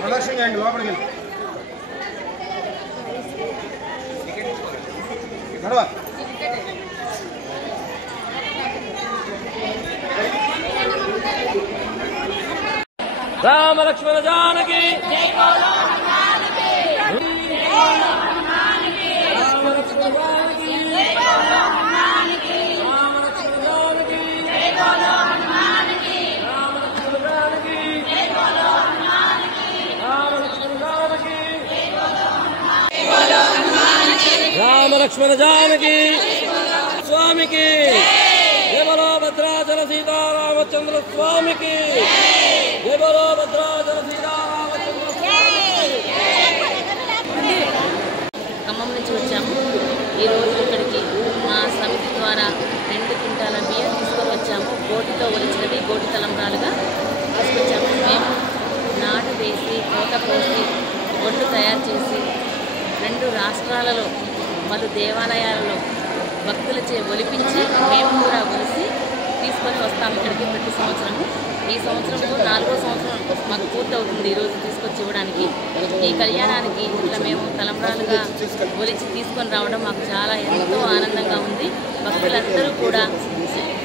ప్రదక్షిణ చేయండి లోపలికి నడవ రామ లక్ష్మణ జానకి రామ లక్ష్మణ జానకి స్వామికి జయ బలో భద్రాచల సీతారామచంద్ర స్వామికి జయ బలో భద్రాచల సీతారామచంద్ర స్వామికి. ఖమ్మం నుంచి వచ్చాము. ఈరోజు ఇక్కడికి మా సమితి ద్వారా 2 క్వింటాల బియ్యం తీసుకొని వచ్చాము. గోటితో ఒలిచినవి గోటి తలంబ్రాలుగా తీసుకొచ్చాము. మేము నాటు వేసి కోత పోసి ఒడ్లు తయారు చేసి 2 రాష్ట్రాలలో పలు దేవాలయాలలో భక్తులచే ఒలిపించి మేము కూడా ఒలిసి తీసుకొని వస్తాము ఇక్కడికి ప్రతి సంవత్సరము. ఈ సంవత్సరంలో 4వ సంవత్సరం మాకు పూర్తవుతుంది ఈరోజు తీసుకొచ్చి ఇవ్వడానికి. ఈ కళ్యాణానికి ఇట్లా మేము తలంబ్రాలుగా ఒలిచి తీసుకొని రావడం మాకు చాలా ఎంతో ఆనందంగా ఉంది. భక్తులందరూ కూడా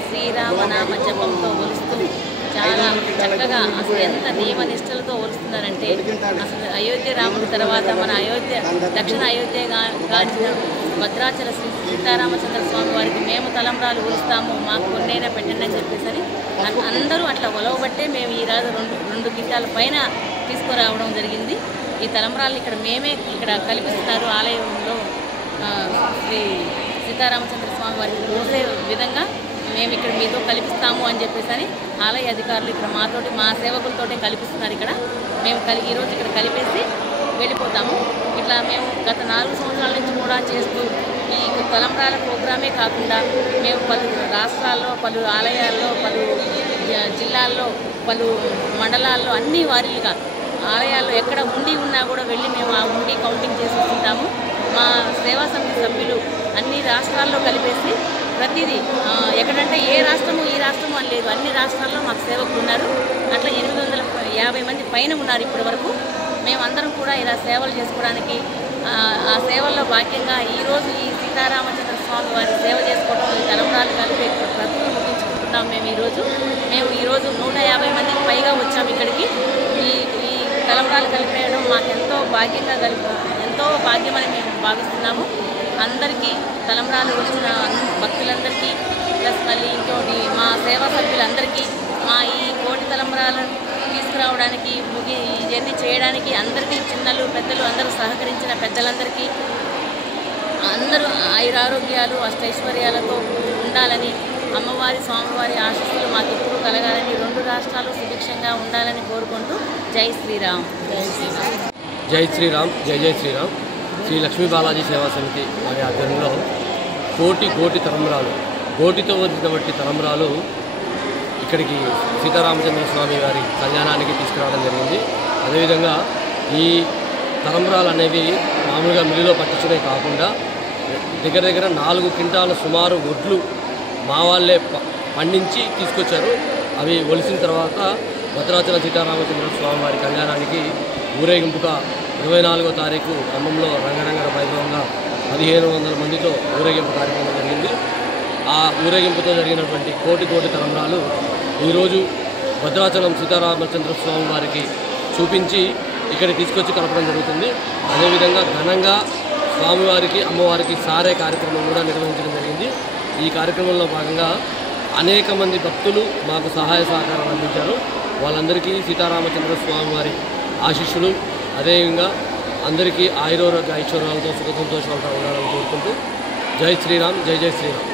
శ్రీరామనామ జపంతో ఒలుస్తూ చాలా చక్కగా అసలు ఎంత నియమనిష్టలతో ఒలుస్తున్నారంటే అసలు అయోధ్య రాముడి తర్వాత మన అయోధ్య దక్షిణ అయోధ్యగా గాంచిన భద్రాచల శ్రీ సీతారామచంద్ర స్వామి వారికి మేము తలంబ్రాలు ఒలుస్తాము, మాకు కొన్నైనా పెట్టండి అని చెప్పేసరి అందరూ అట్లా ఒలవబట్టే మేము ఈ రోజు 2 క్వింటాల పైన తీసుకురావడం జరిగింది. ఈ తలంబ్రాలు ఇక్కడ మేమే ఇక్కడ కల్పిస్తున్నారు ఆలయంలో శ్రీ సీతారామచంద్ర స్వామి వారికి పోసే విధంగా మేము ఇక్కడ మీతో కల్పిస్తాము అని చెప్పేసి ఆలయ అధికారులు ఇక్కడ మాతోటి మా సేవకులతోటే కల్పిస్తున్నారు. ఇక్కడ మేము ఈరోజు ఇక్కడ కలిపేసి వెళ్ళిపోతాము. ఇట్లా మేము గత 4 సంవత్సరాల నుంచి కూడా చేస్తూ ఈ తలంబ్రాల ప్రోగ్రామే కాకుండా మేము పలు రాష్ట్రాల్లో పలు ఆలయాల్లో పలు జిల్లాల్లో పలు మండలాల్లో అన్ని వారీలుగా ఆలయాల్లో ఎక్కడ ఉండి ఉన్నా కూడా వెళ్ళి మేము ఆ ఉండి కౌంటింగ్ చేసి వస్తుంటాము. మా సేవా సమితి సభ్యులు అన్ని రాష్ట్రాల్లో కలిపేసి ప్రతిదీ ఎక్కడంటే ఏ రాష్ట్రము ఈ రాష్ట్రము అని లేదు, అన్ని రాష్ట్రాల్లో మాకు సేవకులు ఉన్నారు. అట్లా 850 మంది పైన ఉన్నారు ఇప్పటి వరకు. మేమందరం కూడా ఇలా సేవలు చేసుకోవడానికి ఆ సేవల్లో భాగ్యంగా ఈరోజు ఈ సీతారామచంద్ర స్వామి వారి సేవ చేసుకోవడం ఈ తలంబ్రాలు కలిపి ప్రతిని ముగించుకుంటున్నాం. మేము ఈరోజు 150 మందికి పైగా వచ్చాము ఇక్కడికి. ఈ తలంబ్రాలు కలిపేయడం మాకు ఎంతో భాగ్యమని మేము భావిస్తున్నాము. అందరికీ తలంబ్రాలు వచ్చిన భక్తులందరికీ ప్లస్ మళ్ళీ ఇంకోటి మా సేవా సభ్యులందరికీ మా ఈ కోటి తలంబ్రాలను తీసుకురావడానికి ఈ జర్నీ చేయడానికి అందరికీ చిన్నలు పెద్దలు అందరూ సహకరించిన పెద్దలందరికీ అందరూ ఆయురారోగ్యాలు అష్టైశ్వర్యాలతో ఉండాలని అమ్మవారి స్వామివారి ఆశీస్సులు మాకు ఎప్పుడూ కలగాలని 2 రాష్ట్రాలు సుభిక్షంగా ఉండాలని కోరుకుంటూ జై శ్రీరామ్. జై శ్రీరామ్. జై జై శ్రీరామ్. శ్రీ లక్ష్మీ బాలాజీ సేవా సమితి వారి ఆధ్వర్యంలో కోటి తలంబ్రాలు గోటితో వచ్చినటువంటి తలంబ్రాలు ఇక్కడికి సీతారామచంద్ర స్వామి వారి కళ్యాణానికి తీసుకురావడం జరిగింది. అదేవిధంగా ఈ తలంబ్రాలు అనేవి మామూలుగా మిల్లులో పట్టించడే కాకుండా దగ్గర 4 క్వింటాల సుమారు వడ్లు మా వాళ్ళే పండించి తీసుకొచ్చారు. అవి ఒలిసిన తర్వాత భద్రాచల సీతారామచంద్ర స్వామి వారి కళ్యాణానికి ఊరేగింపుగా 24వ తారీఖు ఖమ్మంలో రంగరంగ వైభవంగా 1500 మందితో ఊరేగింపు కార్యక్రమం జరిగింది. ఆ ఊరేగింపుతో జరిగినటువంటి కోటి తలంబ్రాలు ఈరోజు భద్రాచలం సీతారామచంద్ర స్వామి వారికి చూపించి ఇక్కడికి తీసుకొచ్చి కలపడం జరుగుతుంది. అదేవిధంగా ఘనంగా స్వామివారికి అమ్మవారికి సారే కార్యక్రమం కూడా నిర్వహించడం జరిగింది. ఈ కార్యక్రమంలో భాగంగా అనేక మంది భక్తులు మాకు సహాయ సహకారాలు అందించారు. వాళ్ళందరికీ సీతారామచంద్ర స్వామి వారి ఆశీస్సులు అదేవిధంగా అందరికీ ఆయురారోగ్య ఐశ్వర్యాలతో సుఖ సంతోషాలతో ఉండాలని కోరుకుంటూ జై శ్రీరామ్. జై జై శ్రీరామ్.